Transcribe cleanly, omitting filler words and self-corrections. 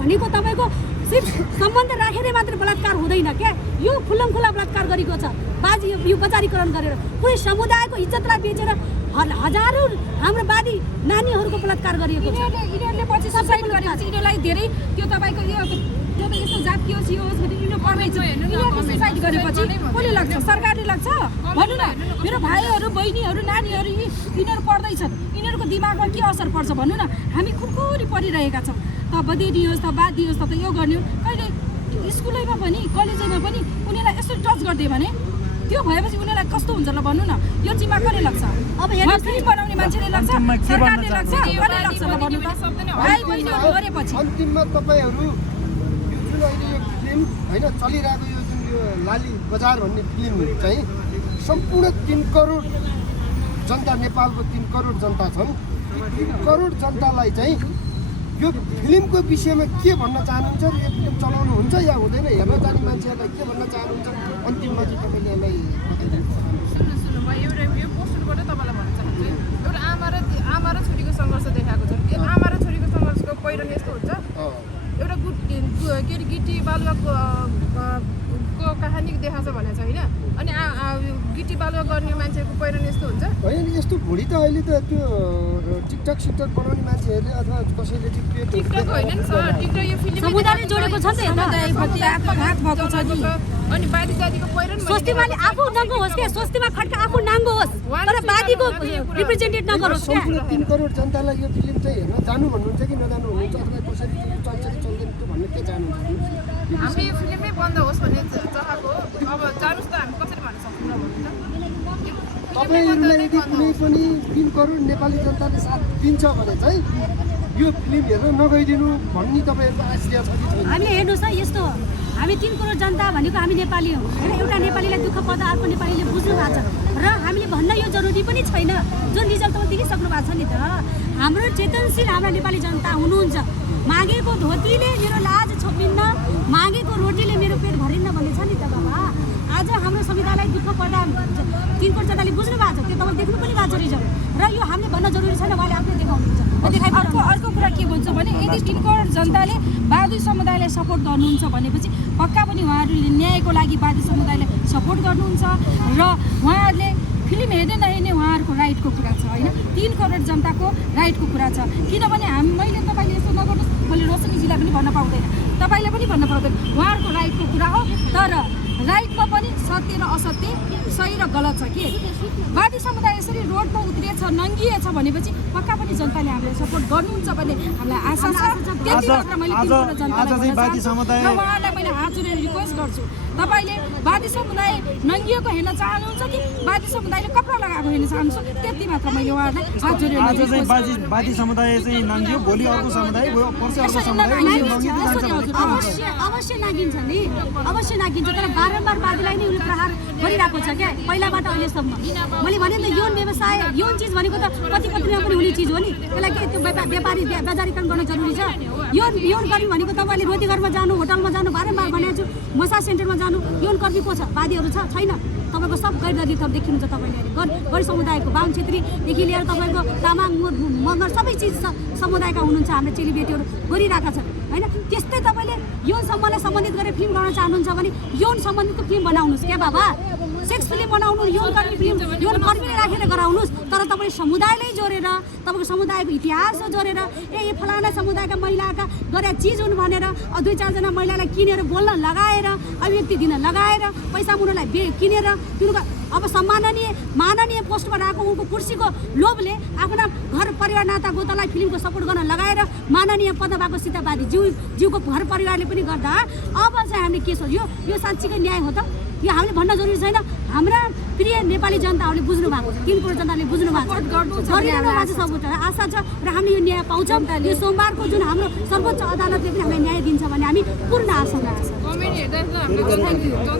भनेको तपाईको सिर्फ सम्बन्ध राखेर मात्र बलात्कार हुँदैन क्या, यो खुल्लमखुल्ला बलात्कार गरेको छ। बाजी यो बजारीकरण गरेर पुरै समुदायको इज्जतलाई बेचेर हजारौं हाम्रो बादी नानीहरूको बलात्कार गरिएको छ। यिनीहरूले पछि सुसाइड गरेपछि यिनीहरूलाई धेरै त्यो तपाईको यो यस्तो जातीय होस् भने यिनीहरू पढ्दैछ, यिनीहरूले सुसाइड गरेपछि कसले लाग्छ? सरकारले लाग्छ? भन्नु न, मेरो भाइहरू बहिनीहरू नानीहरू यिनीहरू पढ्दैछन्, यिनीहरूको दिमागमा के असर पर्छ भन्नु न। हामी खुरखुरी परिरहेका छौँ। त बदेनी होस्, त बादी होस्, त यो गर्ने कहिले स्कुलैमा पनि कलेजैमा पनि उनीहरूलाई यस्तो टच गरिदियो भने त्यो भएपछि उनीहरूलाई कस्तो हुन्छ ल भन्नु न। यो जिम्मा कसले लाग्छ? अब फिल्म बनाउने मान्छेले लाग्छ, सरकारले लाग्छ, कसले लाग्छ ल भन्नु त? भाइ बहिनीहरू गरेपछि अन्तिममा तपाईँहरू जुन अहिले यो फिल्म होइन चलिरहेको यो जुन यो लाली बजार भन्ने फिल्म चाहिँ सम्पूर्ण 3 करोड जनता, नेपालको 3 करोड जनता छन्। 3 करोड जनतालाई चाहिँ यो फिल्मको विषयमा के भन्न चाहनुहुन्छ? यो फिल्म चलाउनुहुन्छ या हुँदैन? हेर्न जाने मान्छेहरूलाई के भन्न चाहनुहुन्छ? अन्तिममा चाहिँ तपाईँले यसलाई सुन्नु, म एउटा यो पोस्टरबाट तपाईँलाई भन्न चाहन्छु। एउटा आमा र छोरीको सङ्घर्ष देखाएको छ। यो आमा र छोरीको सङ्घर्षको पहिरो यस्तो हुन्छ, एउटा के अरे गिटी बालुवाको कहानी देखाएको छ भनेको छ होइन। अनि गिटी बालुवा गर्ने मान्छेको पहिरो यस्तो हुन्छ होइन। यस्तो भुँडी त अहिले त त्यो टिकटक सिकटक बनाउने मान्छेहरूले अथवा कसैले टिकटक होइन नि सर, टिकटक यो फिल्म समुदायले जोडेको छ नि त समुदायप्रति आत्मघात भएको छ नि। अनि बादी जातिको पहिरो स्वस्तिमाले आफू नाङ्गो होस् क्या, स्वस्तिमा खड्का आफू नाङ्गो होस्, तर बादीको रिप्रेजेन्टेट नगरोस् क्या। सम्पूर्ण 3 करोड जनतालाई यो फिल्म चाहिँ हेर्न जानु भन्नुहुन्छ कि नजानु भन्नुहुन्छ? अथवा कसरी चल्छ कि चल्दैन त्यो भन्ने के चाहनुहुन्छ? हामी यो फिल्मै बन्द होस् भन्ने चाहेको। अब जानुस् त हामी कसरी भन्न सक्छौँ भन्नु त? तपाईँहरूलाई यदि कुनै पनि 3 करोड नेपाली जनताले साथ दिन्छ भने चाहिँ यो फिल्म हेर्न नगइदिनु भन्ने तपाईँहरूको आशिया छ कि छैन? हामीले हेर्नुहोस् न, यस्तो हो, हामी 3 करोड जनता भनेको हामी नेपाली हौँ होइन। एउटा नेपालीलाई दुःख पर्दा अर्को नेपालीले बुझ्नु भएको छ र हामीले भन्न यो जरुरी पनि छैन। जुन रिजल्ट तपाईँ देखिसक्नु भएको छ नि त, हाम्रो चेतनशील हाम्रा नेपाली जनता हुनुहुन्छ। मागेको धोतीले मेरो लाज छोपिन्न, मागेको रोटीले मेरो पेट भरिन्न भन्ने छ नि त बाबा। आज हाम्रो संविधानलाई दुःख पर्दा 3 करोड जनताले बुझ्नु भएको छ, त्यो तपाईँ देख्नु पनि भएको छ रिजल्ट। र यो हामीले भन्न जरुरी छैन, उहाँले आफूले देखाउनुहुन्छ। अर्को कुरा के भन्छ भने यदि 3 करोड जनताले बादी समुदायलाई सपोर्ट गर्नुहुन्छ भनेपछि पक्का पनि उहाँहरूले न्यायको लागि बादी समुदायलाई सपोर्ट गर्नुहुन्छ र उहाँहरूले फिल्म हेर्ने नहेर्ने उहाँहरूको राइटको कुरा छ होइन। 3 करोड जनताको राइटको कुरा छ। किनभने मैले तपाईँले यस्तो नगर्नुहोस्, मैले रोशनीजीलाई पनि भन्न पाउँदैन, तपाईँले पनि भन्न पाउँदैन, उहाँहरूको राइटको कुरा हो। तर राइटमा पनि सत्य र असत्य, सही र गलत छ कि। बादी समुदाय यसरी रोडमा उत्रिएछ, नङ्गिएछ भनेपछि पक्का पनि जनताले हामीलाई सपोर्ट गर्नुहुन्छ भन्ने हामीलाई आशा छ। त्यति मात्र मैले 3 करोड जनतालाई र उहाँलाई मैले हात जोडेर रिक्वेस्ट गर्छु, तपाईँले बादी समुदाय नङ्गिएको हेर्न चाहनुहुन्छ कि बादी समुदायले कपडा लगाएको हेर्न चाहनुहुन्छ? त्यति मात्र मैले उहाँहरूलाई हात जोडेर बादी समुदाय चाहिँ नाङ्गियो, भोलि अर्को समुदाय अवश्य नागिन्छ नि, अवश्य नागिन्छ। तर बारम्बार बादीलाई नै उसले प्रहार गरिरहेको छ क्या, पहिलाबाट अहिलेसम्म। मैले भने त यौन व्यवसाय, यौन चिज भनेको त पति पत्नीमा पनि हुने चिज हो नि, त्यसलाई के त्यो व्यापारी बजारीकरण गर्न जरुरी छ? यौन कर्मी भनेको तपाईँले रोटीघरमा जानु, होटलमा जानु, बारम्बार भनेको छु, मसाज सेन्टरमा जानु, यौन कर्मी को छ? बादीहरू छ? छैन। तपाईँको सब गैर दलितहरू देखिनुहुन्छ तपाईँले अहिले। गैर समुदायको बाहुन छेत्रीदेखि लिएर तपाईँको तामाङ मगर सबै चिज समुदायका हुनुहुन्छ, हाम्रो चेलीबेटीहरू गरिरहेका छन् होइन। त्यस्तै तपाईँले यौन सम्बन्धलाई सम्बन्धित गरेर फिल्म गर्न चाहनुहुन्छ भने यौन सम्बन्धितको फिल्म बनाउनुहोस् क्या बाबा। सेक्स फिल्म बनाउनु, यौन कर्मी फिल्म, यौन कर्मीले राखेर गराउनुहोस्। तर तपाईँले समुदायलाई जोडेर, तपाईँको समुदायको इतिहास जोडेर ए फलाना समुदायका महिलाका गरेका चिज हुन् भनेर 2-4 जना महिलालाई किनेर बोल्न लगाएर, अभिव्यक्ति दिन लगाएर, पैसा मुनालाई किनेर तिनीहरूको अब माननीय पोस्टबाट आएको उनको कुर्सीको लोभले आफ्ना घर परिवार नाता गोतालाई फिल्मको सपोर्ट गर्न लगाएर माननीय पद भएको सीताबादी ज्यूको घर परिवारले पनि गर्दा अब चाहिँ हामीले के सोच्यो? यो साँच्चीकै न्याय हो त? यो हामीले भन्न जरुरी छैन। हाम्रा प्रिय नेपाली जनताहरूले बुझ्नु भएको छ, 3 करोड जनताले बुझ्नु भएको छ, आशा छ र हामीले यो न्याय पाउँछौँ। यो सोमबारको जुन हाम्रो सर्वोच्च अदालतले पनि हामीलाई न्याय दिन्छ भन्ने हामी पूर्ण आशा राख्छौँ।